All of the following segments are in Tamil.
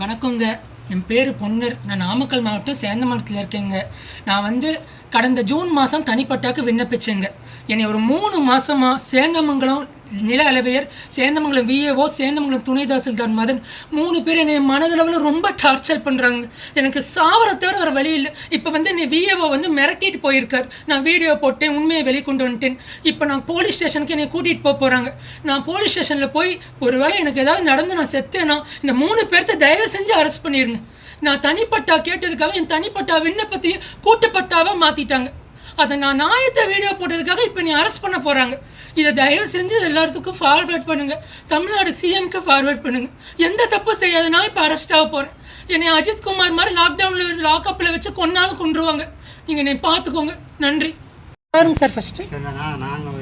வணக்கங்க. என் பேர் பொன்னர். நான் நாமக்கல் மாவட்டம் சேந்தமங்கலத்தில் இருக்கேங்க. நான் வந்து கடந்த ஜூன் மாதம் தனிப்பட்டாக்கு விண்ணப்பிச்சேங்க. என்னை ஒரு மூணு மாதமாக சேந்தமங்கலம் நில அளவையர் சேந்தமங்கலம் விஏஓ சேந்தமங்கலம் துணை தாசில்தார் மதன் மூணு பேர் என்னை மனதளவில் ரொம்ப டார்ச்சர் பண்ணுறாங்க எனக்கு சாவர தவிர வர வழி இல்லை. இப்போ வந்து என்னை விஏஓ வந்து மிரட்டிட்டு போயிருக்கார். நான் வீடியோ போட்டேன் உண்மையை வெளிக்கொண்டு வந்துட்டேன். இப்போ நான் போலீஸ் ஸ்டேஷனுக்கு என்னை கூட்டிகிட்டு போக போகிறாங்க நான் போலீஸ் ஸ்டேஷனில் போய் ஒருவேளை எனக்கு ஏதாவது நடந்து நான் செத்தேன்னா இந்த மூணு பேர்த்த தயவு செஞ்சு அரெஸ்ட் பண்ணிடுங்க நான் தனிப்பட்டா கேட்டதுக்காக என் தனிப்பட்டா விண்ணப்பத்தையும் கூட்டுப்பட்டாவாக மாற்றிட்டாங்க அதை நான் நாயத்தை வீடியோ போட்டதுக்காக இப்போ நீ அரெஸ்ட் பண்ண போகிறாங்க இதை தயவு செஞ்சு எல்லாத்துக்கும் ஃபார்வேர்ட் பண்ணுங்க. தமிழ்நாடு சிஎம்க்கு ஃபார்வேர்ட் பண்ணுங்க. எந்த தப்பும் செய்யாத நான் இப்போ அரெஸ்ட் ஆக போகிறேன் என்னை அஜித் குமார் மாதிரி லாக்டவுனில் லாக்அப்பில் வச்சு கொன்னாலும் கொண்டுருவாங்க நீங்கள் என்னை பார்த்துக்கோங்க. நன்றி. பாருங்க சார் ஃபஸ்ட்டு நாங்கள்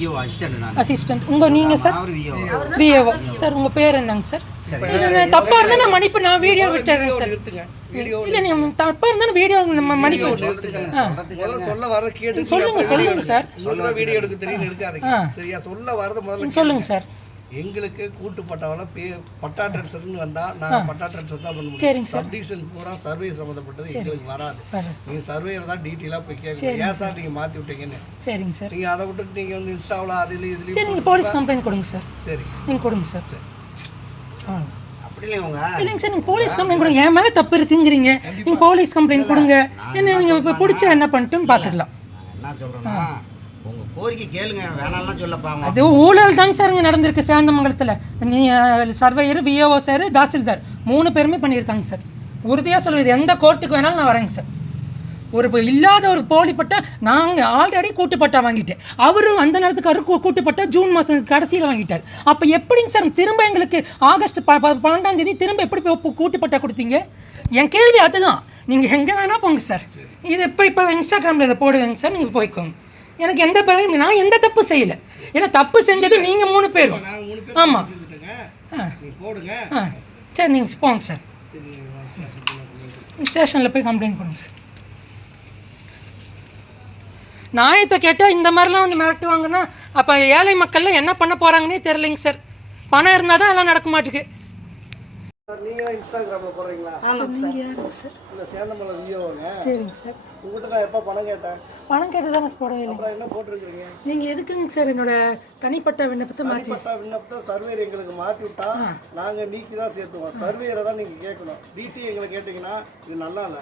விஓ அசிஸ்டன்ட் நான். அசிஸ்டன்ட் உங்கள் நீங்கள் சார்? அவர் விஓ விஏஓ சார் உங்கள் பேர் என்னங்க சார்? இது நான் தப்பா இருந்தா நான் மன்னிப்பு நான் வீடியோ விட்டுறேன் சார். இல்ல நீ தப்பா இருந்தா வீடியோ நம்ம மன்னிப்பு சொல்ல வர கேட்டு சொல்லுங்க சொல்லுங்க சார். தான் வீடியோ எடுக்க தெரியும் எடுக்காதீங்க. சரியா? சொல்ல வரது முதல்ல நீங்க சொல்லுங்க சார். எங்களுக்கு கூட்டு பட்டாவில பே பட்டா ட்ரான்ஸ்ஃபர்னு வந்தா நாங்க பட்டா ட்ரான்ஸ்ஃபர் தான் பண்ண சரிங்க முடியும் சார். சப்டிஷன் பூரா சர்வே சம்மந்தப்பட்டது எங்களுக்கு வராது. வராது. நீங்க சர்வேயர் தான் டீட்டெயிலாக போய் கேட்கணும் ஏன் சார். நீங்க மாத்தி விட்டீங்கன்னு? சரிங்க சார். நீங்க அதை விட்டுட்டு நீங்க வந்து இன்ஸ்டாவில் அதுல சரி இதுலயும் நீங்க போலீஸ் கம்ப்ளைண்ட் கொடுங்க சார். சரி. நீங்க கொடுங்க சார். ஆ. அப்படி இல்லைங்க சார் நீங்க போலீஸ் கம்ப்ளைண்ட் கொடுங்க. என் மேல தப்பு இருக்குங்கிறீங்க. நீங்க போலீஸ் கம்ப்ளைண்ட் கொடுங்க. என்ன நீங்க இப்போ பிடிச்சா என்ன பண்ணிட்டுன்னு பார்த்துக்கலாம். நான் என்ன சொல்கிறேன்னா உங்கள் கோரிக்கை கேளுங்க வேணாம்லாம் அது ஊழல் தாங்க சார் இங்கே நடந்திருக்கு சேந்தமங்கலத்தில். நீ சர்வேயர் விஏஓ சார் தாசில்தார். மூணு பேருமே பண்ணியிருக்காங்க சார். உறுதியாக சொல்லுது எந்த கோர்ட்டுக்கு வேணாலும் நான் வரேங்க சார். ஒரு இப்போ இல்லாத ஒரு போலிப்பட்டா நாங்கள் ஆல்ரெடி கூட்டுப்பட்டா வாங்கிட்டேன். அவரும் அந்த நேரத்துக்கு அரு கூட்டுப்பட்டா ஜூன் மாதம் கடைசியில் வாங்கிட்டார். அப்போ எப்படிங்க சார் திரும்ப எங்களுக்கு ஆகஸ்ட் ப பன்னெண்டாம் தேதி திரும்ப எப்படி போய் கூட்டுப்பட்டா கொடுத்தீங்க? என் கேள்வி அதுதான். நீங்கள் எங்கே வேணால் போங்க சார். இது இப்போ இப்போ இன்ஸ்டாகிராமில் இதை போடுவேங்க சார் நீங்கள் போய்க்கோங்க. எனக்கு எந்த பயம் நான் எந்த தப்பு செய்யலை. ஏன்னா தப்பு செஞ்சது நீங்கள் மூணு பேரும். ஆமாம் ஆ. சரி நீங்கள் போங்க சார். ஸ்டேஷனில் போய் கம்ப்ளைண்ட் பண்ணுங்க சார். நியாயத்தை கேட்டால் இந்த மாதிரிலாம் வந்து மிரட்டுவாங்கன்னா அப்போ ஏழை மக்கள்லாம் என்ன பண்ண போகிறாங்கன்னே தெரிலைங்க சார். பணம் இருந்தால் தான் எல்லாம் நடக்க மாட்டேங்குது சார் நீங்க தான் இன்ஸ்டாகிராமில் போடுறீங்களா? சார். இந்த சேந்தமலை வியோங்க சரிங்க சார். உங்கள்கிட்ட நான் எப்போ பணம் கேட்டேன்? பணம் கேட்டு தானே போடவே இல்லை அப்புறம் என்ன போட்டிருக்கிறீங்க? நீங்கள் எதுக்குங்க சார் என்னோட தனிப்பட்ட விண்ணப்பத்தை மாற்றி தனிப்பட்ட விண்ணப்பத்தை சர்வேர் எங்களுக்கு மாத்தி விட்டா நாங்க நீக்கி தான் சேர்த்துவோம் சர்வேயரை தான் நீங்க கேட்கணும். டிடி எங்களை கேட்டீங்கன்னா இது நல்லா இல்ல.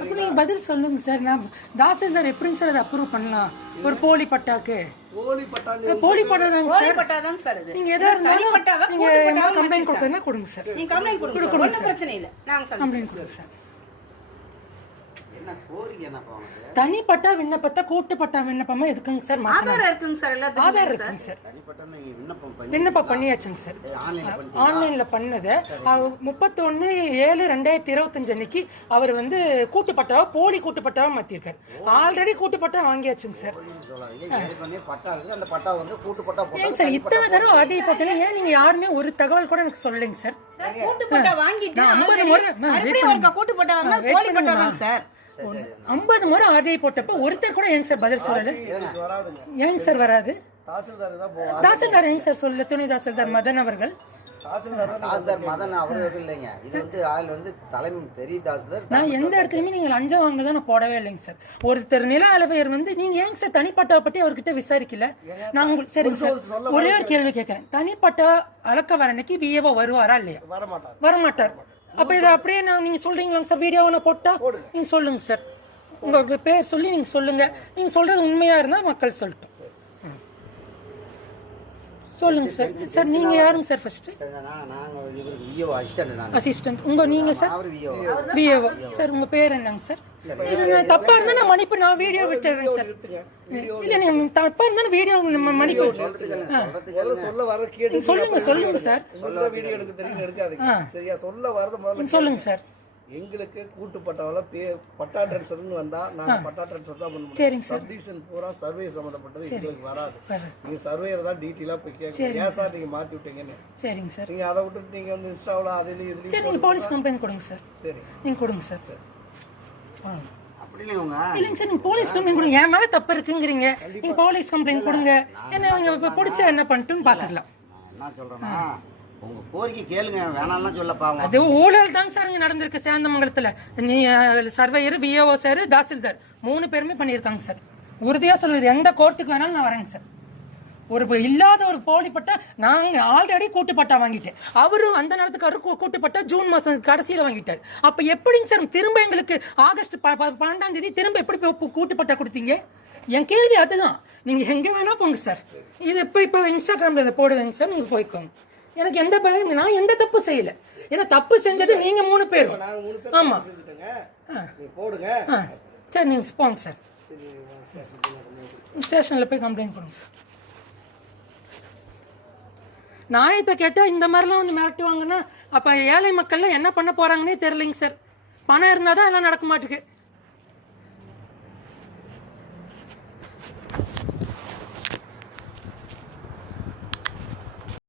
அப்போ நீங்கள் பதில் சொல்லுங்க சார். நான் தாசில்தார் எப்படிங்க சார் அதை அப்ரூவ் பண்ணலாம்? ஒரு போலி பட்டாக்கு. போலி பட்டாளி போலி பட்டா தாங்க சார். போலிப்பட்டாதாங்க சார் நீங்க எதா இருந்தாலும் நீங்க கூட்டுப்பட்டாவா கம்ப்ளைண்ட் மாத்திட்டா. கொடுத்தா கொடுங்க சார். நீங்க கம்ப்ளைண்ட் கொடுங்க ஒன்றும் பிரச்சனை இல்லை. நாங்க கம்ப்ளைண்ட் கொடுங்க சார் என்ன கோரிக்கை என்னப்பா உனக்கு தனிப்பட்ட விண்ணப்பத்தை கூட்டுப்பட்ட விண்ணப்பமா எதுக்குங்க சார் மாத்தணும்? ஆதாரம் இருக்குங்க சார் எல்லாத்துக்கும் ஆதார் இருக்குங்க சார். விண்ணப்பம் பண்ணி விண்ணப்பம் பண்ணியாச்சுங்க சார். ஆன்லைனில் பண்ணி ஆன்லைன்ல பண்ணதை. முப்பத்தொன்னு ஏழு ரெண்டாயிரத்தி இருபத்தஞ்சு அன்னைக்கு அவர் வந்து கூட்டுப்பட்டாவா போலி கூட்டுப்பட்டாவா மாத்திருக்காரு. ஆல்ரெடி கூட்டுப்பட்டா வாங்கியாச்சுங்க சார். போட்டா சார் இத்தனை தடவை ஆர்டர் போட்டீங்க ஏன் நீங்க யாருமே ஒரு தகவல் கூட எனக்கு சொல்லலைங்க சார்? கூட்டுப்பட்டா வாங்கிட்டு ஐம்பது முறை கூட்டுப்பட்டா வந்தா wait போலிப்பட்டா பண்ணுங்கம்மா. தாங்க சார். ஐம்பது முறை ஆர்டர் போட்டப்ப ஒருத்தர் கூட ஏங்க சார் பதில் சொல்லல? ஏங்க சார் வராது? தாசில்தார் ஏங்க சார் சொல்ல துணை தாசில்தார் மதன் அவர்கள். தாசில்தார் மதன் இல்லைங்க. இது வந்து ஆள் வந்து தலைமை பெரிய தாசில்தார் நான் எந்த இடத்துலையுமே நீங்கள் லஞ்சம் வாங்கினதை நான் போடவே இல்லைங்க சார். ஒருத்தர் நில அளவையர் வந்து நீங்க ஏங்க சார் தனிப்பட்டா பற்றி அவர்கிட்ட விசாரிக்கல? நான் உங்களுக்கு சரிங்க சார். ஒரே ஒரு கேள்வி கேட்கறேன். தனிப்பட்டா அளக்க வர அன்னைக்கு விஏஓ வருவாரா இல்லையா? வர மாட்டார் வரமாட்டார். அப்ப இதை அப்படியே நான் நீங்க சொல்றீங்களாங்க சார்? வீடியோவை நான் போட்டா? நீங்க சொல்லுங்க சார். உங்க பேர் சொல்லி நீங்க சொல்லுங்க. நீங்க சொல்றது உண்மையா இருந்தா மக்கள் சொல்லட்டும். சொல்லுங்க சார். சார் நீங்க யாருங்க சார் ஃபர்ஸ்ட் அசிஸ்டன்ட் உங்க நீங்க சார்? PAO sir. உங்க பேர் என்னங்க சார்? இது நான் தப்பா இருந்தா நான் மன்னிப்பு நான் வீடியோ விட்டுறேங்க சார். இல்ல நீ தப்பா இருந்தா வீடியோ நம்ம மன்னிப்பு சொல்ல சொல்லுங்க சொல்லுங்க சார். தான் வீடியோ எடுக்க தெரியும் எடுக்காதீங்க. சரியா? சொல்ல வரது முதல்ல சொல்லுங்க சார். எங்களுக்கு கூட்டு பட்டாவில பே பட்டா ட்ரான்ஸ்ஃபர்னு வந்தா நாங்க பட்டா ட்ரான்ஸ்ஃபர் தான் பண்ண முடியும். சார். சப்டிஷன் பூரா சர்வே சம்மந்தப்பட்டது எங்களுக்கு வராது. வராது. நீங்க சர்வேயரை தான் டீட்டெயிலாக போய் கேட்கணும். ஏன் சார். நீங்க மாத்தி விட்டீங்கன்னு? சரிங்க சார். நீங்க அதை விட்டுட்டு நீங்க வந்து இன்ஸ்டாவில் அதுலயும் இதுலயும் சரி நீங்க போலீஸ் கம்ப்ளைண்ட் கொடுங்க சார். சரி. நீங்க கொடுங்க சார். ஆ. அப்படி இல்லை இவங்க இல்லைங்க சார் நீங்க போலீஸ் கம்ப்ளைண்ட் கொடுங்க. என் மேல தப்பு இருக்குங்கிறீங்க. நீங்க போலீஸ் கம்ப்ளைண்ட் கொடுங்க. என்ன நீங்க இப்ப பிடிச்சா என்ன பண்ணிட்டுன்னு பாத்துக்கலாம். நான் என்ன சொல்கிறேன்னா உங்க கோரிக்கை கேளுங்க வேணாம்லாம் சொல்ல அது ஊழல் தாங்க சார் இங்கே நடந்திருக்கு சேந்தமங்கலத்தில். நீ சர்வேயர் விஏஓ சார் தாசில்தார். மூணு பேருமே பண்ணியிருக்காங்க சார். உறுதியாக சொல்லுது எந்த கோர்ட்டுக்கு வேணாலும் நான் வரேங்க சார். ஒரு இல்லாத ஒரு போலி போலிப்பட்டா நாங்கள் ஆல்ரெடி கூட்டுப்பட்டா வாங்கிட்டேன். அவரும் அந்த நேரத்துக்கு கூ- கூட்டுப்பட்டா ஜூன் மாதம் கடைசியில் வாங்கிட்டார். அப்போ எப்படிங்க சார் திரும்ப எங்களுக்கு ஆகஸ்ட் ப ப- பன்னெண்டாம் தேதி திரும்ப எப்படி கூட்டுப்பட்டா கொடுத்தீங்க? என் கேள்வி அதுதான். நீங்கள் எங்கே வேணால் போங்க சார். இது இப்போ இப்போ இன்ஸ்டாகிராமில் இதை போடுவேங்க சார் நீங்கள் போய்க்கோங்க. எனக்கு எந்த பயம் நான் எந்த தப்பு செய்யல. ஏன்னா தப்பு செஞ்சது நீங்க மூணு பேரும். ஆமா. போடுங்க. சரி நீங்க போங்க சார். சரி ஸ்டேஷன் ஸ்டேஷனில் போய் கம்ப்ளைண்ட் பண்ணுங்க சார். நியாயத்தை கேட்டால் இந்த மாதிரிலாம் வந்து மிரட்டுவாங்கன்னா அப்போ ஏழை மக்கள்லாம் என்ன பண்ண போகிறாங்கன்னே தெரிலைங்க சார். பணம் இருந்தால் தான் எல்லாம் நடக்க மாட்டேங்குது